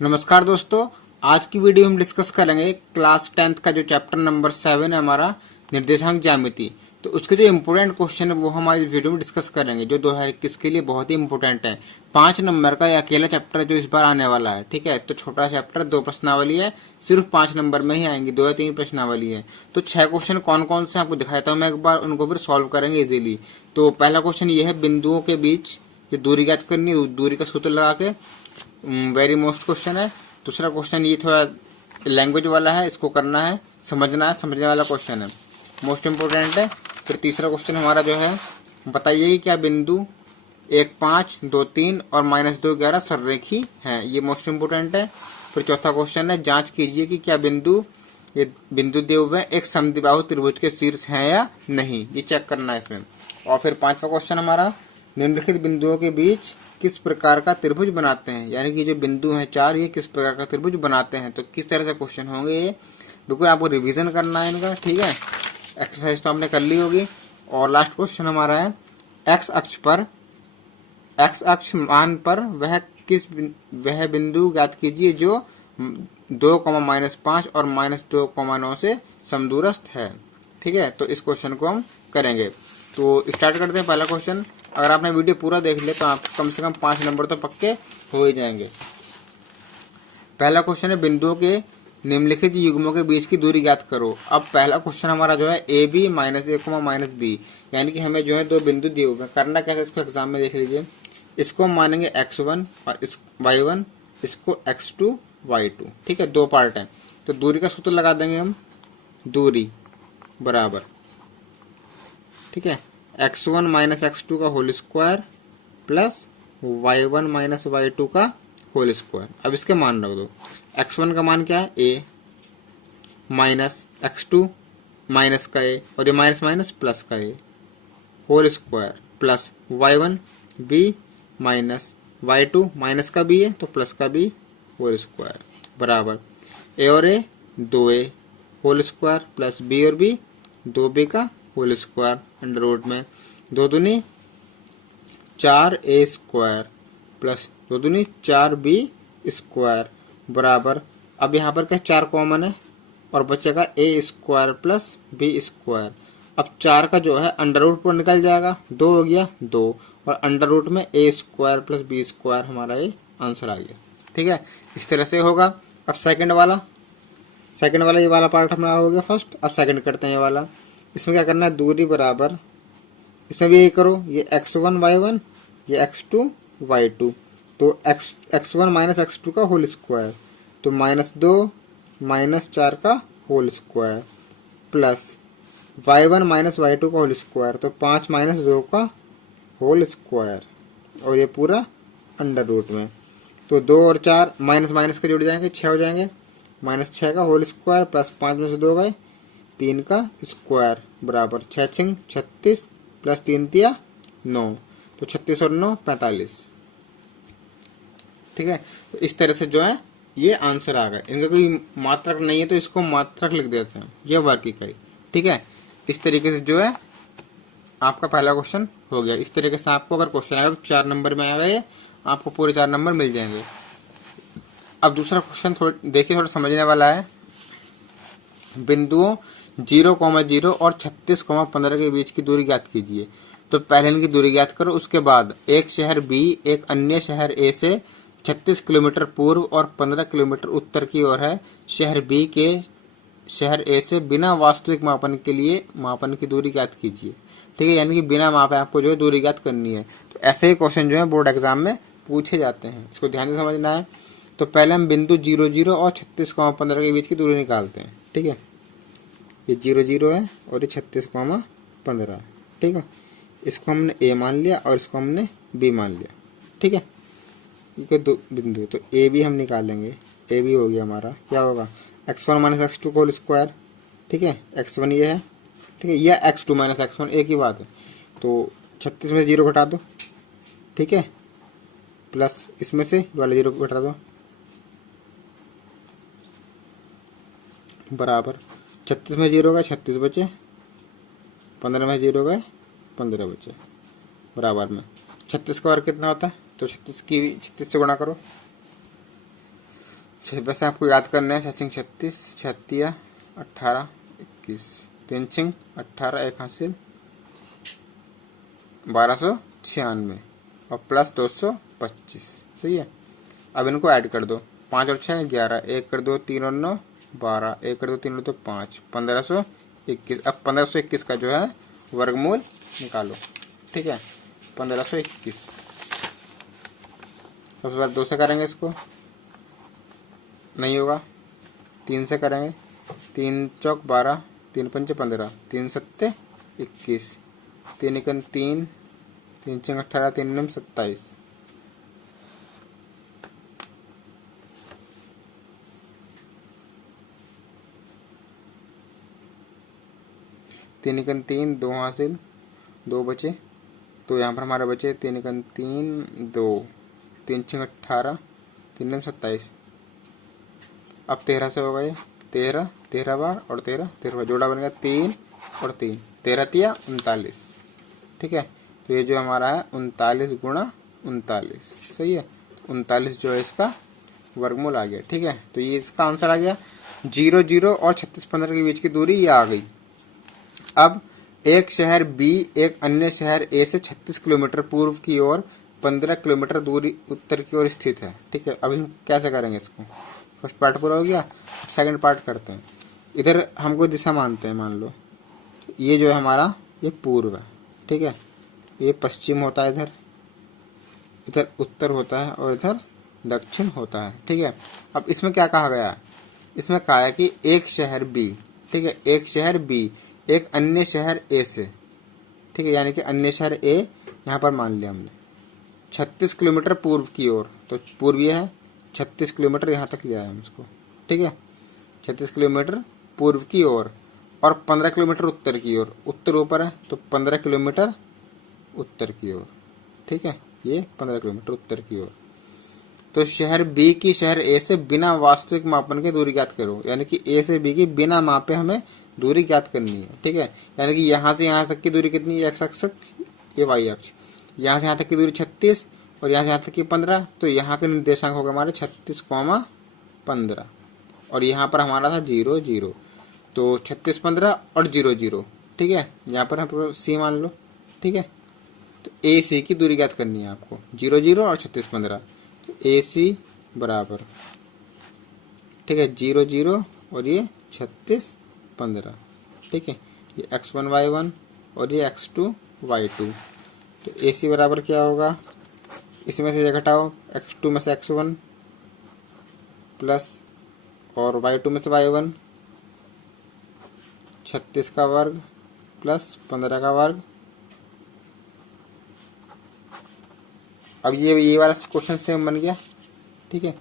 नमस्कार दोस्तों। आज की वीडियो हम डिस्कस करेंगे क्लास 10th का जो चैप्टर नंबर 7 है हमारा निर्देशांक ज्यामिति। तो उसके जो इम्पोर्टेंट क्वेश्चन है वो हम आज वीडियो में डिस्कस करेंगे, जो 2021 के लिए बहुत ही इम्पोर्टेंट है। 5 नंबर का ये अकेला चैप्टर जो इस बार आने वाला है। ठीक है, तो छोटा चैप्टर, 2 प्रश्नावली है, सिर्फ 5 नंबर में ही आएंगी, 2 या 3 प्रश्नावली है। तो 6 क्वेश्चन कौन कौन से आपको दिखाता हूँ मैं एक बार, उनको फिर सॉल्व करेंगे इजिली। तो पहला क्वेश्चन ये है, बिंदुओं के बीच जो दूरी ज्ञात करनी है, दूरी का सूत्र लगा के, वेरी मोस्ट क्वेश्चन है। दूसरा क्वेश्चन ये थोड़ा लैंग्वेज वाला है, इसको करना है, समझना है, समझने वाला क्वेश्चन है, मोस्ट इम्पोर्टेंट है। फिर तीसरा क्वेश्चन हमारा जो है, बताइए कि क्या बिंदु 1 5 2 3 और -2 11 सररेखी है, ये मोस्ट इम्पोर्टेंट है। फिर चौथा क्वेश्चन है, जांच कीजिए कि क्या ये बिंदु दिए हुए एक समद्विबाहु त्रिभुज के शीर्ष है या नहीं, ये चेक करना है इसमें। और फिर पांचवा क्वेश्चन हमारा, निम्नलिखित बिंदुओं के बीच किस प्रकार का त्रिभुज बनाते हैं, यानी कि जो बिंदु हैं 4, ये किस प्रकार का त्रिभुज बनाते हैं। तो किस तरह से क्वेश्चन होंगे ये बिल्कुल आपको रिवीजन करना है इनका। ठीक है, एक्सरसाइज तो आपने कर ली होगी। और लास्ट क्वेश्चन हमारा है, एक्स अक्ष मान पर वह बिंदु ज्ञात कीजिए जो 2, -5 और -2, 9 से समदूरस्थ है। ठीक है, तो इस क्वेश्चन को हम करेंगे। तो स्टार्ट करते हैं पहला क्वेश्चन। अगर आपने वीडियो पूरा देख लिया तो आपको कम से कम 5 नंबर तो पक्के हो ही जाएंगे। पहला क्वेश्चन है, बिंदुओं के निम्नलिखित युग्मों के बीच की दूरी ज्ञात करो। अब पहला क्वेश्चन हमारा जो है ए बी -a, -b, यानी कि हमें जो है 2 बिंदु दिए हुए हैं। करना कैसे, इसको एग्जाम में देख लीजिए। इसको हम मानेंगे x1 और इस y1, इसको x2 y2। ठीक है, 2 पार्ट है। तो दूरी का सूत्र लगा देंगे हम, दूरी बराबर, ठीक है, x1 -x2 का whole square plus y1 -y2 का होल स्क्वायर। अब इसके मान रख दो। x1 का मान क्या है, a, माइनस x2 माइनस का a, और ये माइनस माइनस प्लस का a whole square, plus y1 b minus y2 minus का b है तो प्लस का b होल स्क्वायर, बराबर a और a 2a whole square plus b और b 2b का होल स्क्वायर, अंडर रूट में 2 दूनी 4a स्क्वायर प्लस 2 दूनी 4b स्क्वायर, बराबर। अब यहाँ पर क्या 4 कॉमन है और बचेगा a square plus b square. अब 4 का जो है अंडर रूट पर निकल जाएगा, 2 हो गया 2, और अंडर रूट में a square plus b square, हमारा ये आंसर आ गया। ठीक है, इस तरह से होगा। अब सेकंड वाला ये वाला पार्ट हमारा हो गया फर्स्ट। अब सेकंड करते हैं ये वाला। इसमें क्या करना है, दूरी बराबर, इसमें भी ये करो, ये x1 y1, ये x2 y2, तो x1 -x2 का होल स्क्वायर, तो -2 -4 का whole square plus y1 -y2 का होल स्क्वायर, तो 5 -2 का होल स्क्वायर, और ये पूरा अंडर रूट में। तो 2 और 4 माइनस माइनस के जुड़ जाएंगे, 6 हो जाएंगे, -6 का होल स्क्वायर प्लस 5 में से 2 गए, 3 का स्क्वायर, बराबर 6 6 36 प्लस 3 तिया 9, तो 36 और 9 45। ठीक है, तो इस तरह से जो है ये आंसर आ गया। इनका कोई मात्रक नहीं है तो इसको मात्रक लिख देते हैं, ये वर्ग इकाई। ठीक है, इस तरीके से जो है आपका पहला क्वेश्चन हो गया। इस तरीके से आपको अगर क्वेश्चन आएगा तो 4 नंबर में आएगा, आपको पूरे 4 नंबर मिल जाएंगे। अब दूसरा क्वेश्चन थोड़ा देखिए, थोड़ा समझने वाला है। बिंदुओं 0,0 और 36,15 के बीच की दूरी ज्ञात कीजिए। तो पहले इनकी दूरी ज्ञात करो, उसके बाद एक शहर बी एक अन्य शहर ए से 36 किलोमीटर पूर्व और 15 किलोमीटर उत्तर की ओर है। शहर बी के शहर ए से बिना वास्तविक मापन के लिए मापन की दूरी ज्ञात कीजिए। ठीक है, यानी कि बिना मापे आपको जो है दूरी ज्ञात करनी है। तो ऐसे ही क्वेश्चन जो है बोर्ड एग्जाम में पूछे जाते हैं, इसको ध्यान से समझना है। तो पहले हम बिंदु 0,0 और 36,15 के बीच की दूरी निकालते हैं। ठीक है, ये 0,0 है और ये 36,15। ठीक है, इसको हमने ए मान लिया और इसको हमने बी मान लिया। ठीक है, ये 2 बिंदु, तो ए बी हम निकालेंगे। ए बी हो गया हमारा, क्या होगा, x1 -x2 का होल स्क्वायर। ठीक है, x1 ये है, ठीक है, या x2 -x1 एक ही बात है। तो 36 में 0 घटा दो, ठीक है, प्लस इसमें से वाले 0 घटा दो, बराबर 36 में 0 गए 36 बचे, 15 में 0 गए 15 बचे, बराबर में 36 का वर्ग कितना होता है, तो 36 से गुणा करो, वैसे आपको याद करना है 6 36, 36 18 21, 3 18, 1 हासिल 1296 और प्लस 225। सही है। अब इनको ऐड कर दो, 5 और 6 11, 1 कर दो 3 और 9 12, 1 कर दो 3 और 2 5, 1521। अब 1521 का जो है वर्गमूल निकालो। ठीक है, 1521 सबसे पहले 2 से करेंगे, इसको नहीं होगा, 3 से करेंगे, 3 चौक 12, 3 पंचे 15, 3 सत्ते 21, 3 एकन 3, 3 छंग 18, 3 नम 27, 3 एकन 3, 2 हासिल 2 बचे, तो यहाँ पर हमारे बचे 3 एकन 3 2, 3 छंग 18, 3 नम 27। अब 13 से होगा ये 13, 13 बार और 13 13 बार जोड़ा बनेगा 3 और 3, 13 तिया 39। ठीक है, तो ये जो हमारा है 39 गुणा 39। सही है, 39 जो है इसका वर्गमूल आ गया। ठीक है, तो ये इसका आंसर आ गया। 0 0 और 36 15 के बीच की दूरी ये आ गई। अब एक शहर बी एक अन्य शहर ए से 36 किलोमीटर पूर्व की ओर 15 किलोमीटर दूरी उत्तर की ओर स्थित है। ठीक है, अभी हम कैसे करेंगे इसको? फर्स्ट पार्ट पूरा हो गया, सेकंड पार्ट करते हैं। इधर हमको दिशा मानते हैं, मान लो ये जो है हमारा ये पूर्व है। ठीक है, ये पश्चिम होता है, इधर इधर उत्तर होता है और इधर दक्षिण होता है। ठीक है, अब इसमें क्या कहा गया है? इसमें कहा है कि एक शहर बी, ठीक है, एक शहर बी एक अन्य शहर ए से, ठीक है, यानी कि अन्य शहर ए यहाँ पर मान लिया हमने 36 किलोमीटर पूर्व की ओर, तो पूर्व ये है 36 किलोमीटर यहाँ तक लिया है हम इसको। ठीक है, 36 किलोमीटर पूर्व की ओर और 15 किलोमीटर उत्तर की ओर। उत्तर ऊपर है तो 15 किलोमीटर उत्तर की ओर। ठीक है, ये 15 किलोमीटर उत्तर की ओर। तो शहर बी की शहर ए से बिना वास्तविक मापन के दूरी ज्ञात करो, यानी कि ए से बी की बिना मापे हमें दूरी ज्ञात करनी है। ठीक है, यानी कि यहाँ से यहाँ तक की दूरी कितनी है? एक्स अक्ष, ये वाई अक्ष। यहाँ से यहाँ तक की दूरी 36 और यहाँ से यहाँ तक की 15, तो यहाँ के निर्देशांक होगा हमारे 36, 15 और यहाँ पर हमारा था 0 0, तो 36 15 और 0 0। ठीक है, यहाँ पर हम सी मान लो। ठीक है, तो ए सी की दूरी ज्ञात करनी है आपको, 0 0 और 36 15। तो ए सी बराबर, ठीक है, 0 0 और ये 36 15। ठीक है, ये x1 y1 और ये x2 y2। तो ए सी बराबर क्या होगा? इसमें से ये घटाओ, x2 में से x1 प्लस और y2 में से y1, 36 का वर्ग प्लस 15 का वर्ग। अब ये वाला क्वेश्चन सेम बन गया। ठीक है,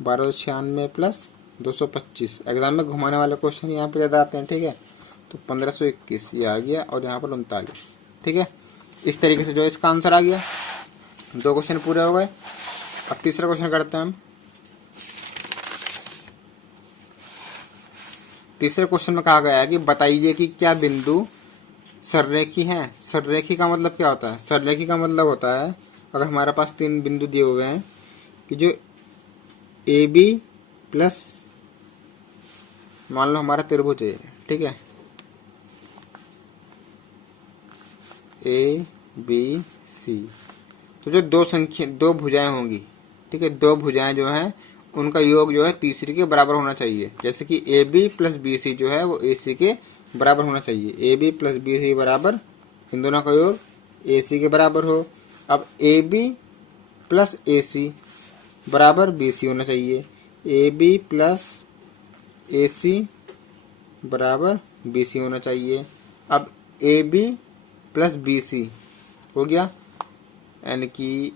1296 प्लस 225। एग्जाम में घुमाने वाले क्वेश्चन यहाँ पे ज़्यादा आते हैं। ठीक है, तो 1521 ये आ गया और यहाँ पर 39। ठीक है, इस तरीके से जो इसका आंसर आ गया। 2 क्वेश्चन पूरे हो गए। अब तीसरा क्वेश्चन करते हैं हम। तीसरे क्वेश्चन में कहा गया है कि बताइए कि क्या बिंदु सररेखी है। सररेखी का मतलब क्या होता है? सररेखी का मतलब होता है अगर हमारे पास 3 बिंदु दिए हुए हैं कि जो ए बी प्लस, मान लो हमारा त्रिभुज है। ठीक है, ए बी सी, तो जो दो भुजाएं होंगी। ठीक है, 2 भुजाएं जो हैं उनका योग जो है तीसरी के बराबर होना चाहिए। जैसे कि A B plus B C जो है वो ए सी के बराबर होना चाहिए। A B plus B C बराबर, इन दोनों का योग ए सी के बराबर हो। अब ए बी प्लस ए सी बराबर बी सी होना चाहिए। ए बी प्लस ए सी बराबर बी सी होना चाहिए। अब A B plus B C हो गया, यानी कि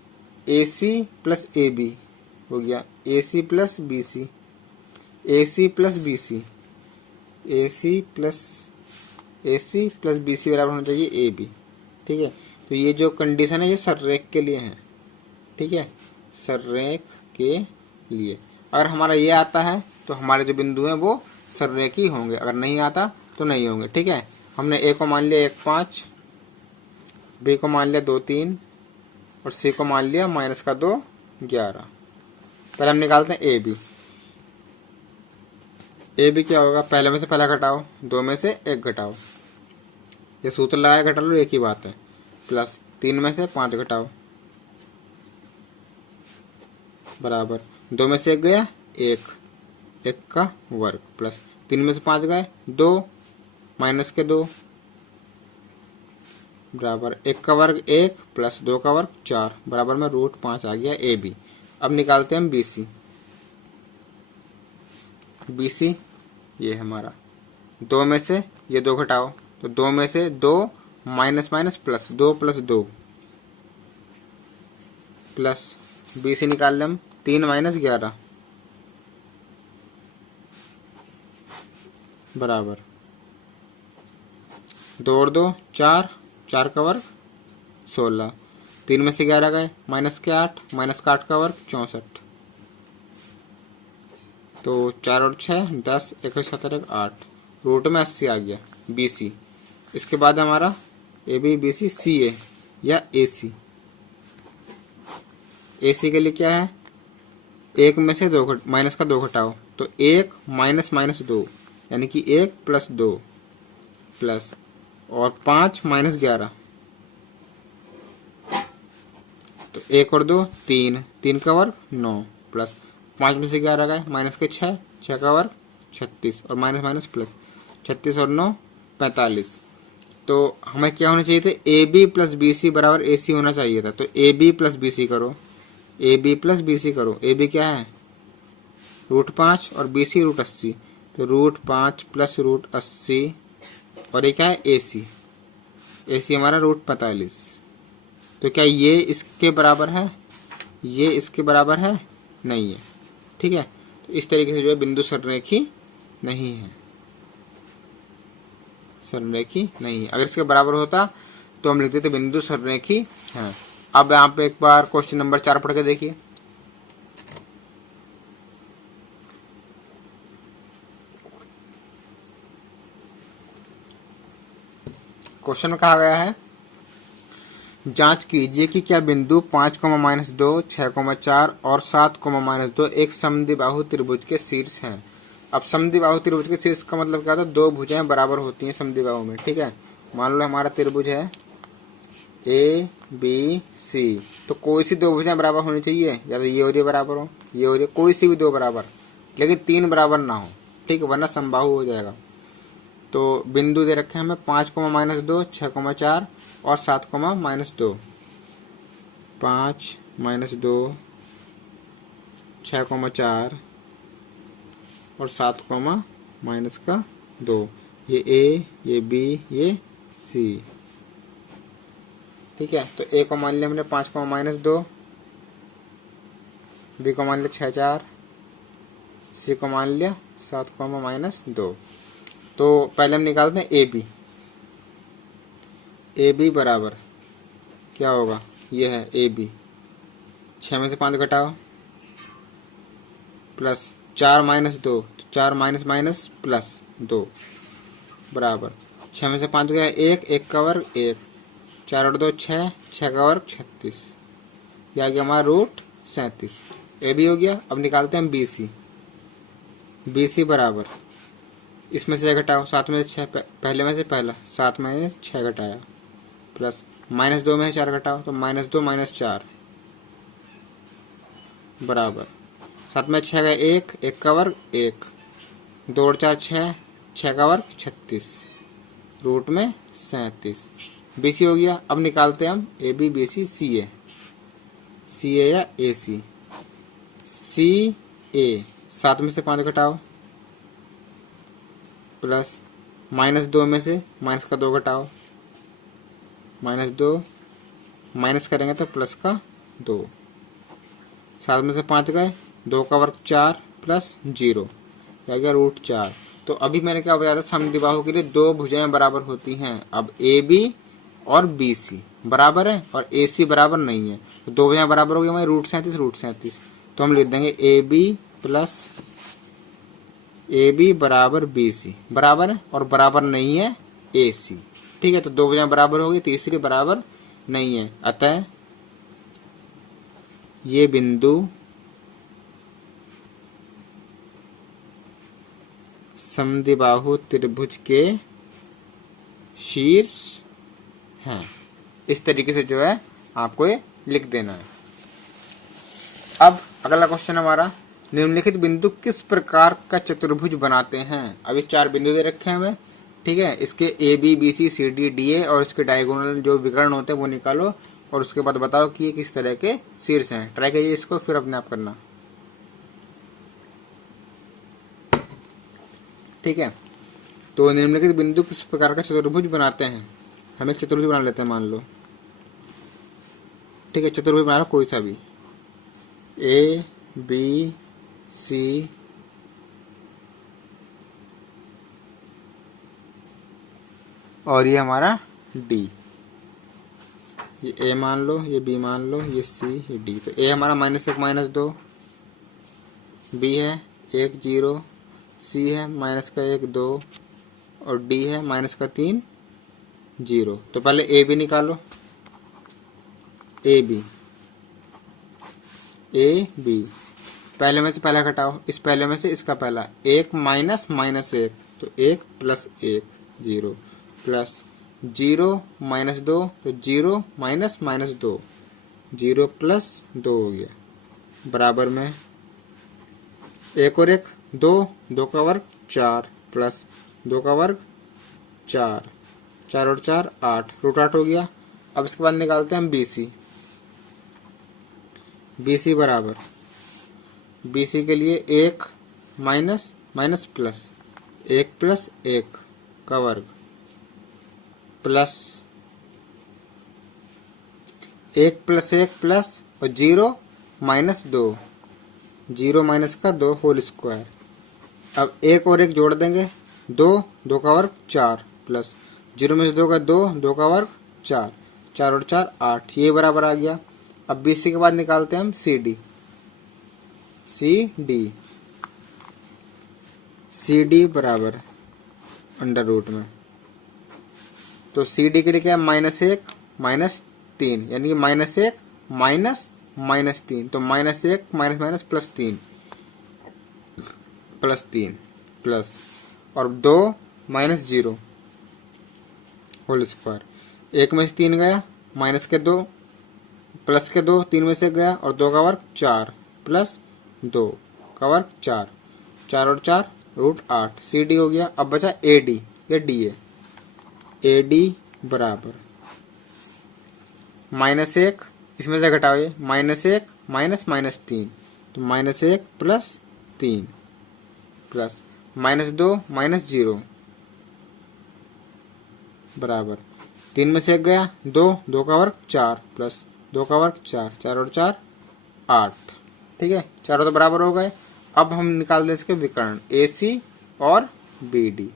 ए सी प्लस ए बी हो गया, ए सी प्लस बी सी, ए सी प्लस बी सी, ए सी प्लस बी सी बराबर होना चाहिए ए बी। ठीक है, तो ये जो कंडीशन है ये सररेख के लिए है। ठीक है, सररेख के लिए अगर हमारा ये आता है तो हमारे जो बिंदु हैं वो सररेखी होंगे, अगर नहीं आता तो नहीं होंगे। ठीक है, हमने ए को मान लिया 1 5, बी को मान लिया 2 3 और सी को मान लिया -2 11। पहले हम निकालते हैं ए बी। ए बी क्या होगा, पहले में से पहला घटाओ, 2 में से 1 घटाओ, ये सूत्र लगाया घटा लो, एक ही बात है, प्लस 3 में से 5 घटाओ बराबर 2 में से 1 गया 1, 1 का वर्ग प्लस 3 में से 5 गए 2 माइनस के 2 बराबर 1 का वर्ग 1 प्लस 2 का वर्ग 4 बराबर में √5 आ गया ए बी। अब निकालते हैं हम बी सी। बी सी ये हमारा 2 में से ये 2 घटाओ, तो 2 में से 2 minus minus plus 2 plus 2 plus B C निकाल लें हम 3 माइनस 11 बराबर 2 और 2 4, 4 का वर्ग 16, 3 में से 11 गए माइनस के 8, माइनस का 8 का वर्ग 64, तो 4 और 6 10, 1 7 8, रूट में 80 आ गया बी सी। इसके बाद हमारा ए बी बी सी सी ए या ए सी। ए सी के लिए क्या है, 1 में से 2 माइनस का 2 घटाओ, तो 1 माइनस माइनस 2 यानी कि 1 प्लस 2 प्लस और 5 माइनस 11, तो 1 और 2 3, 3 का वर्ग 9 प्लस 5 में से 11 गए माइनस के 6, 6 का वर्ग 36 और माइनस माइनस प्लस 36 और 9 45। तो हमें क्या होना चाहिए थे, A B plus B C बराबर ए सी होना चाहिए था। तो A B plus B C करो, A B plus B C करो, ए बी क्या है √5 और बी सी √80, तो √5 प्लस √80 और ये क्या है ए सी। ए सी हमारा √45। तो क्या ये इसके बराबर है, ये इसके बराबर है नहीं है, ठीक है। तो इस तरीके से जो है बिंदु सररेखी नहीं है, सररेखी नहीं है। अगर इसके बराबर होता तो हम लिखते थे बिंदु सररेखी है। अब यहाँ पे एक बार क्वेश्चन नंबर 4 पढ़ के देखिए। क्वेश्चन में कहा गया है, जांच कीजिए कि क्या बिंदु 5, -2, 6, 4 और 7, -2 एक समद्विबाहु त्रिभुज के शीर्ष हैं। अब समद्विबाहु त्रिभुज के शीर्ष का मतलब क्या होता है, 2 भुजाएं बराबर होती हैं समद्विबाहु में, ठीक है। मान लो हमारा त्रिभुज है ए बी सी, तो कोई सी 2 भुजाएं बराबर होनी चाहिए, या तो ये और ये बराबर हो, ये और ये, कोई सी भी 2 बराबर, लेकिन 3 बराबर ना हो, ठीक है, वरना समबाहु हो जाएगा। तो बिंदु दे रखे हैं हमें 5, -2, 6, 4 और 7, -2, 5, -2, 6, 4 और 7, -2, ये ए, ये बी, ये सी, ठीक है। तो ए को मान लिया हमने 5, -2, बी को मान लिया 6, 4, सी को मान लिया 7, -2। तो पहले हम निकालते हैं ए बी। ए बी बराबर क्या होगा, ये है ए बी, 6 में से 5 घटाओ प्लस 4 - 2, 4 माइनस माइनस प्लस 2 बराबर 6 में से 5 गया 1, 1 का वर्ग 1, 4 और 2 6, 6 का वर्ग 36, यह आ गया हमारा √37। ए बी हो गया। अब निकालते हैं हम बी सी। बी सी बराबर इसमें से 6 घटाओ, 7 में से 6, पहले में से पहला 7 में से 6 घटाया प्लस -2 में से 4 घटाओ, तो -2 - 4 बराबर 7 में 6 गए 1, 1 का वर्ग 1, 2 और 4 6, 6 का वर्ग 36, √37। बी सी हो गया। अब निकालते हैं हम ए बी बी सी सी ए। सी ए या ए सी। सी ए 7 में से 5 घटाओ प्लस -2 में से माइनस का 2 घटाओ, -2 माइनस करेंगे तो प्लस का 2, 7 में से 5 गए 2 का वर्ग 4 प्लस 0, क्या गया √4। तो अभी मैंने क्या बताया था, समद्विबाहु के लिए 2 भुजाएं बराबर होती हैं। अब ए बी और बी सी बराबर है और ए सी बराबर नहीं है, तो 2 भुजाएं बराबर हो गई हमारी √37। तो हम लिख देंगे A B plus A B बराबर बी सी, बराबर है और बराबर नहीं है ए सी, ठीक है। तो 2 भुजाएं बराबर हो गई, तीसरी बराबर नहीं है, अतः ये बिंदु समद्विबाहु त्रिभुज के शीर्ष हैं। इस तरीके से जो है आपको ये लिख देना है। अब अगला क्वेश्चन हमारा, निम्नलिखित बिंदु किस प्रकार का चतुर्भुज बनाते हैं। अभी 4 बिंदु दे रखे हैं हमें, ठीक है। इसके A B B C C D D A और इसके डायगोनल जो विकर्ण होते हैं वो निकालो और उसके बाद बताओ कि ये किस तरह के शीर्ष हैं। ट्राई करिए इसको, फिर अपने आप करना, ठीक है। तो निम्नलिखित बिंदु किस प्रकार का चतुर्भुज बनाते हैं। हम एक चतुर्भुज बना लेते हैं, मान लो, ठीक है। चतुर्भुज बना लो कोई सा भी, ए बी सी और ये हमारा डी। ये ए मान लो, ये बी मान लो, ये सी, ये डी। तो ए हमारा -1 -2, बी है 1 0, सी है -1 2 और डी है -3 0। तो पहले ए बी निकालो, ए बी पहले में से पहला घटाओ, इस पहले में से इसका पहला 1 -1, तो 1 + 1 0 प्लस 0 -2, तो 0 -2 0 + 2 हो गया, बराबर में 1 और 1 2, 2 का वर्ग 4 प्लस 2 का वर्ग 4, 4 और 4 8, √8 हो गया। अब इसके बाद निकालते हैं हम BC बराबर, BC के लिए 1 माइनस माइनस प्लस 1 + 1 का वर्ग प्लस 1 + 1 प्लस और 0 - 2, 0 - 2 होल स्क्वायर। अब 1 और 1 जोड़ देंगे, 2, 2 का वर्ग 4 प्लस 0 में से 2 का 2, 2 का वर्ग 4, 4 और 4 8, ये बराबर आ गया। अब BC के बाद निकालते हैं हम CD बराबर अंडर रूट में। तो CD के लिए क्या है, -1 -3, यानी कि -1 -3, तो -1 माइनस प्लस 3 प्लस और 2 -0 होल स्क्वायर। 1 में से 3 गया, माइनस के 2 प्लस के 2, 3 में से गया और 2 का वर्ग 4 प्लस 2 का वर्ग 4, 4 और 4 √8, CD हो गया। अब बचा AD या DA। AD बराबर -1, इसमें से घटाओ ये, -1 -3, तो -1 + 3 प्लस -2 -0 बराबर 3 में से 1 गया, 2, 2 का वर्ग 4 प्लस 2 का वर्ग 4, 4 और 4 8, ठीक है। चारों तो बराबर हो गए। अब हम निकाल दें इसके विकर्ण AC और BD।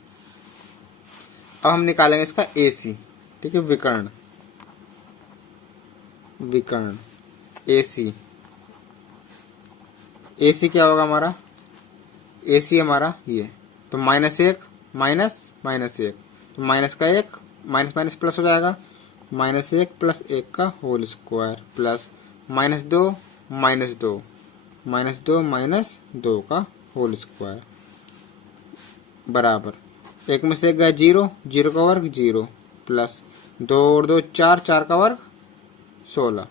अब हम निकालेंगे इसका AC, ठीक है, विकर्ण AC क्या होगा हमारा, AC हमारा ये, तो -1 -1, तो माइनस का 1 माइनस प्लस हो जाएगा, -1 + 1 का होल स्क्वायर प्लस -2 -2 का होल स्क्वायर बराबर 1 में से 1 गया 0, 0 का वर्ग 0 प्लस 2 और 2 4, 4 का वर्ग 16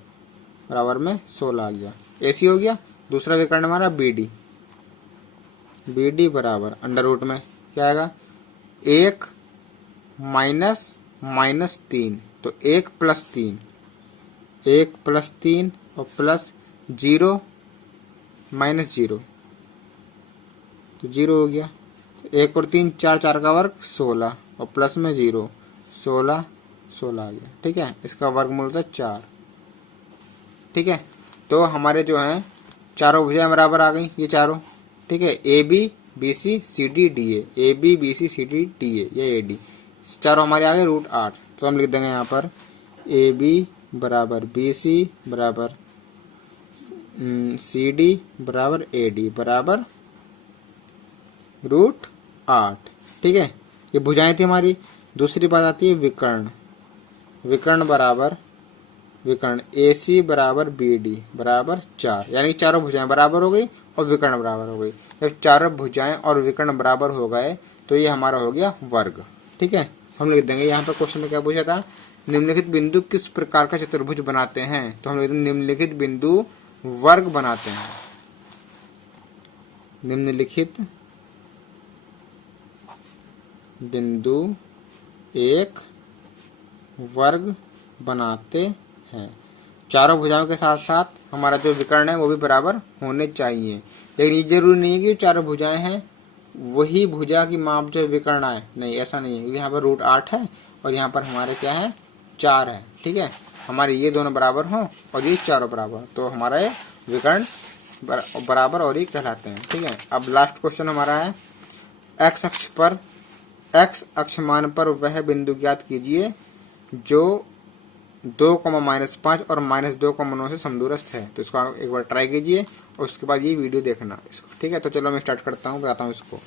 बराबर में 16 आ गया। AC हो गया। दूसरा विकर्ण हमारा BD बराबर अंडर रूट में क्या आएगा, 1 -3, तो 1 + 3, 1 + 3 और प्लस 0 -0, तो 0 हो गया। 1 और 3 4, 4 का वर्ग 16 और प्लस में 0, 16 आ गया, ठीक है। इसका वर्गमूल था 4, ठीक है। तो हमारे जो हैं चारों भुजाएं बराबर आ गई, ये चारों, ठीक है। AB BC CD DA, AB BC CD DA, ये AD चारों हमारे आ गए √8। तो हम लिख देंगे यहाँ पर AB बराबर BC बराबर CD बराबर AD बराबर √8, ठीक है। ये भुजाएं थी हमारी। दूसरी बात आती है विकर्ण बराबर AC बराबर BD बराबर 4, यानी कि चारों भुजाएं बराबर हो गई और विकर्ण बराबर हो गई। जब चारों भुजाएं और विकर्ण बराबर हो गए तो ये हमारा हो गया वर्ग। ठीक है, हम लिख देंगे यहाँ पे क्वेश्चन में क्या पूछा था, निम्नलिखित बिंदु किस प्रकार का चतुर्भुज बनाते हैं, तो हम लिख देंगे निम्नलिखित बिंदु वर्ग बनाते हैं। निम्नलिखित बिंदु एक वर्ग बनाते हैं। चारों भुजाओं के साथ साथ हमारा जो विकर्ण है वो भी बराबर होने चाहिए, लेकिन ये जरूरी नहीं है कि चारों भुजाएं हैं वही भुजा की माप जो विकर्ण है, नहीं ऐसा नहीं है, क्योंकि यहाँ पर रूट 8 है और यहाँ पर हमारे क्या है 4 है। ठीक है, हमारे ये दोनों बराबर हों और ये चारों बराबर, तो हमारा ये विकर्ण बराबर और ये कहलाते हैं। ठीक है, अब लास्ट क्वेश्चन हमारा है एक्स अक्ष पर एक्स अक्षमान पर वह बिंदु ज्ञात कीजिए जो 2,-5 और -2,9 से समदूरस्थ है। तो इसको आप एक बार ट्राई कीजिए और उसके बाद ये वीडियो देखना इसको। ठीक है, तो चलो मैं स्टार्ट करता हूँ, बताता हूँ इसको।